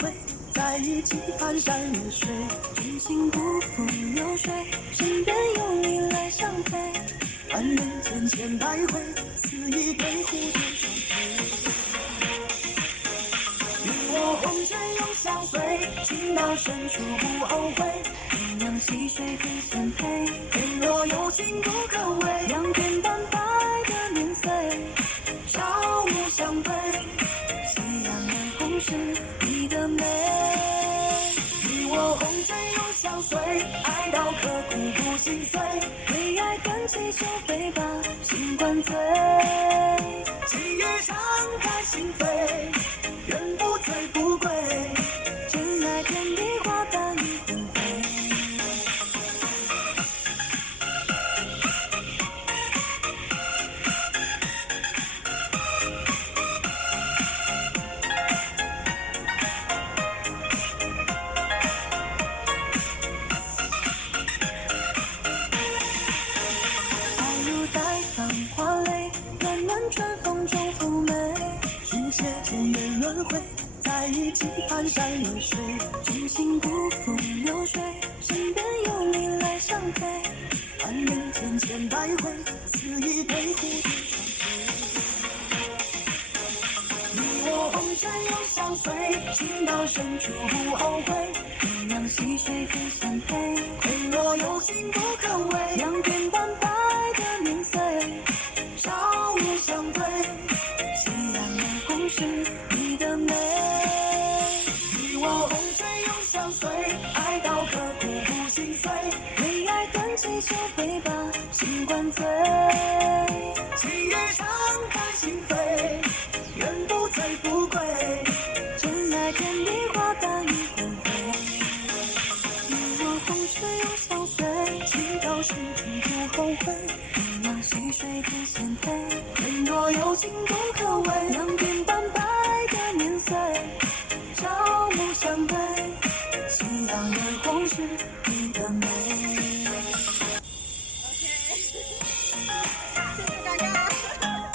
回，在一起攀山越水，真情不负流水，身边有你来相陪。万人间千百回，似一对蝴蝶双飞。你我红尘永相随，情到深处不后悔。鸳鸯戏水很相配，天若有情不可违。两鬓斑白的年岁，朝暮相对，夕阳染红是你的美。你我红尘永相随，爱到刻骨不心碎。为爱断气就被把心灌醉，细雨敞开心扉，愿不醉不归。真爱天地花瓣已纷飞。爱如待放花蕾，暖暖春风中妩媚。续写千年轮回，在一起攀山越水。真情不负流水，身边有你来相陪。万人间千百回，似一对蝴蝶双飞。你我红尘永相随，情到深处不后悔。鸳鸯戏水很相配，天若有情不可违。两鬓